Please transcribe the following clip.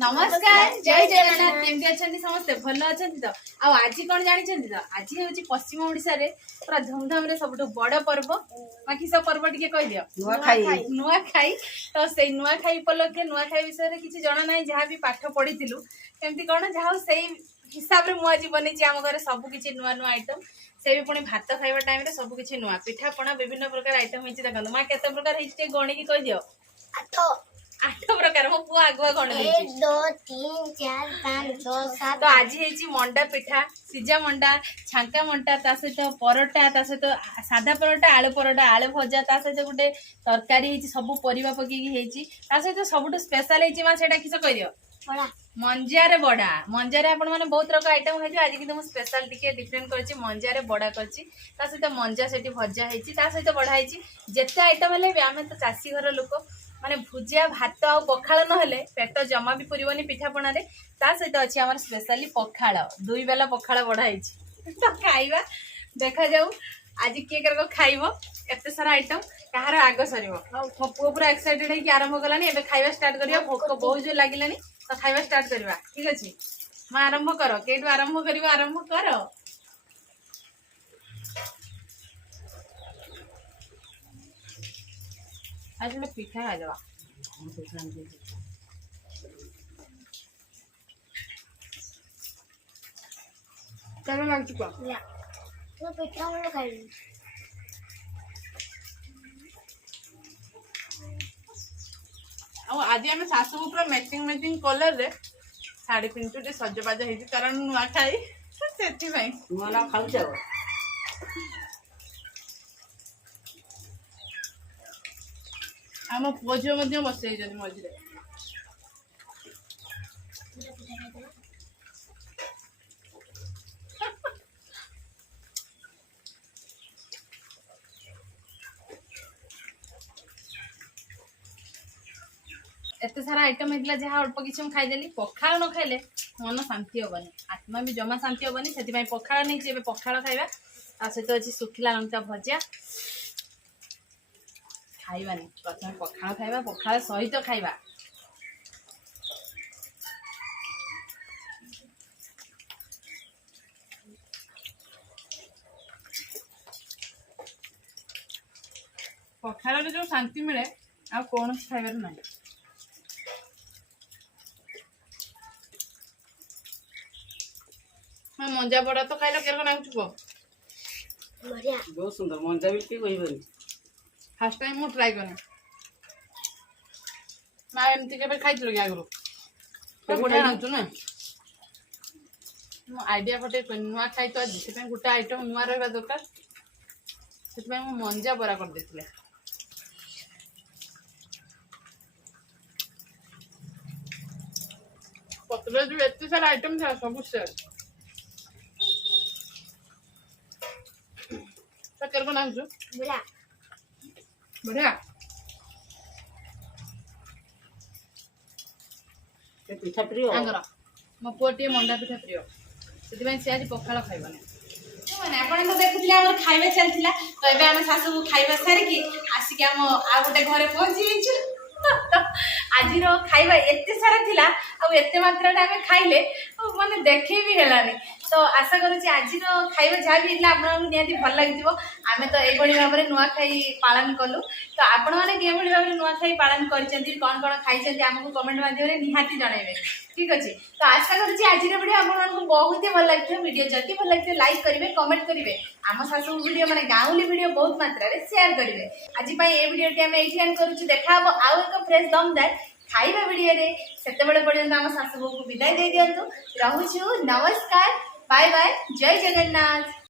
नमस्कार जय जगन्नाथ केमती अच्छा समस्ते भल अच्छा तो आज कौन जानते तो आज हूँ पश्चिम ओडिशा रे पूरा धूमधाम रे सब बड़ पर्व बाकी सब पर्व टी कह दियो नुआखाई तो से नुआखाई उपलक्षे नुआखाई विषय में किसी जना ना जहाँ भी पाठ पढ़ी केमती कौन जहाँ से हिसाब से मुझे बनी आम घर सबकि नुआ नुआ आइटम से भी पुणी भात खाଇବା टाइम रे सबकि नुआ पिठा पणा विभिन्न प्रकार आइटम होती देखो माँ केते प्रकार होती गणिकी कह दियो 8 प्रकार मो पुआ आगुआ गण 1 2 3 4 5 6 7 तो आज है मंडा पिठा सिजा मंडा छांका मंडा ता सहित परोटा ता सहित सादा परोटा आलू भजा ता सहित गोटे तरकारी है सब परिवा पकईकी है ता सहित सबुठ स्पेशल है माँ से किस कह दियो मंजार बड़ा मंजार आपण मैंने बहुत रक आइटम खाई आज कि स्पेशल टिके डिफरेंट कर मंजार बड़ा कर सहित मंजा से भजा है सहित बढ़ाई जिते आइटम है आम तो चाषी घर लोक माने भुजिया भात आ पखाल नहेले पेट जमा भी पुरबनी पिठापणा रे ता सहित अच्छी आम स्पेशली पखाल 2 बेला पखाल बढ़ाई तो खाइबा देखा जाऊ आज किए कर खाइबो एते सारा आइटम कहार आग सर मो पुओ पूरा एक्साइटेड है कि आरंभ कलानी एबे खाइबा स्टार्ट करियो भोक बहुत जो लागिलानी तो खाइबा स्टार्ट करवा ठीक अछि मैं आरंभ करो केटू आरंभ करिवो आरंभ करो आज ले पिठा आ जावा चलो लग चुका या तो पिठा वाला खाई आज आम शाशु पूरा मैचिंग कलर रे साड़ी पिंटू टे सजबाज है कारण नुआ खाई से खाऊ आम पुओ झील बसई मझे एत सारा आइटम होता जहाँ अल्प किसी खाईदेली पखाड़ न खाइले मन शांति हेनी आत्मा भी जमा शांति हेनी से पखाड़ नहीं पखाड़ खाइबा सहित अच्छी सुखिला लंका भजा खाइबानी प्रथम पखाड़ खाइबा पखाड़ सहित खाइबा पखाड़ जो शांति मिले आ कौन खाइबार ना मंजा बड़ा तो खाइल केरको नाचुको बढ़िया बहुत सुंदर मंजा भी के कहिबनी फर्स्ट टाइम मु ट्राई करने ना एमती केबे खाइथिलो कि आगरो तो बढ़िया नाचु ना मो आइडिया फटे नुआ खाइ तो आज से गोटे आइटम नुआ रहबा दरकार से मु मंजा बरा कर देथिले पतले जो एते सारा आइटम था सब से केरको नाचु बढ़िया बढ़िया पिठा प्रिय आंगर मो पुओटी मंडा पिठा प्रिय से सी आज पखाड़ खाइबने ଆପଣ ତ ଦେଖୁଥିଲେ ଆମର ଖାଇବା ଚାଲିଥିଲା ତ ଏବେ ଆମେ ଶାଶୁକୁ ଖାଇବା ସାରିକି ଆସିକି ଆମ ଆଉ ଗୋଟେ ଘରେ ପହଞ୍ଚି ଯାଇଛୁ ଆଜିର ଖାଇବା ଏତେ ସାରା ଥିଲା ଆଉ ଏତେ ମାତ୍ରାରେ ଆମେ ଖାଇଲେ ମାନେ ଦେଖେଇ ବି ହେଲାନି ତ ଆଶା କରୁଛି ଆଜିର ଖାଇବା ଯାହା ବି ହେଇଥିଲା ଆପଣଙ୍କୁ ନିହାତି ଭଲ ଲାଗିଥିବ ଆମେ ତ ଏଇଭଳି ଭାବରେ ନୂଆଖାଇ ପାଳନ କଲୁ ତ ଆପଣମାନେ କେଉଁଭଳି ଭାବରେ ନୂଆଖାଇ ପାଳନ କରିଛନ୍ତି କ'ଣ କ'ଣ ଖାଇଛନ୍ତି ଆମକୁ କମେଣ୍ଟ ମାଧ୍ୟମରେ ନିହାତି ଜଣାଇବେ ठीक अच्छे तो आशा करुँच आज वीडियो आपको बहुत ही भल लगे वीडियो जदि भल लगे लाइक करेंगे कमेंट करेंगे आम शाशु वीडियो माने गाँवली वीडियो बहुत मात्रा रे शेयर करेंगे आज ये वीडियो आम ये करुँ देखा आउ एक फ्रेश दमदार खाइबा वीडियो रे सेते पर्यंत आम शाशु को विदाय दे दिंतु रहूँ नमस्कार बाय बाय जय जगन्नाथ।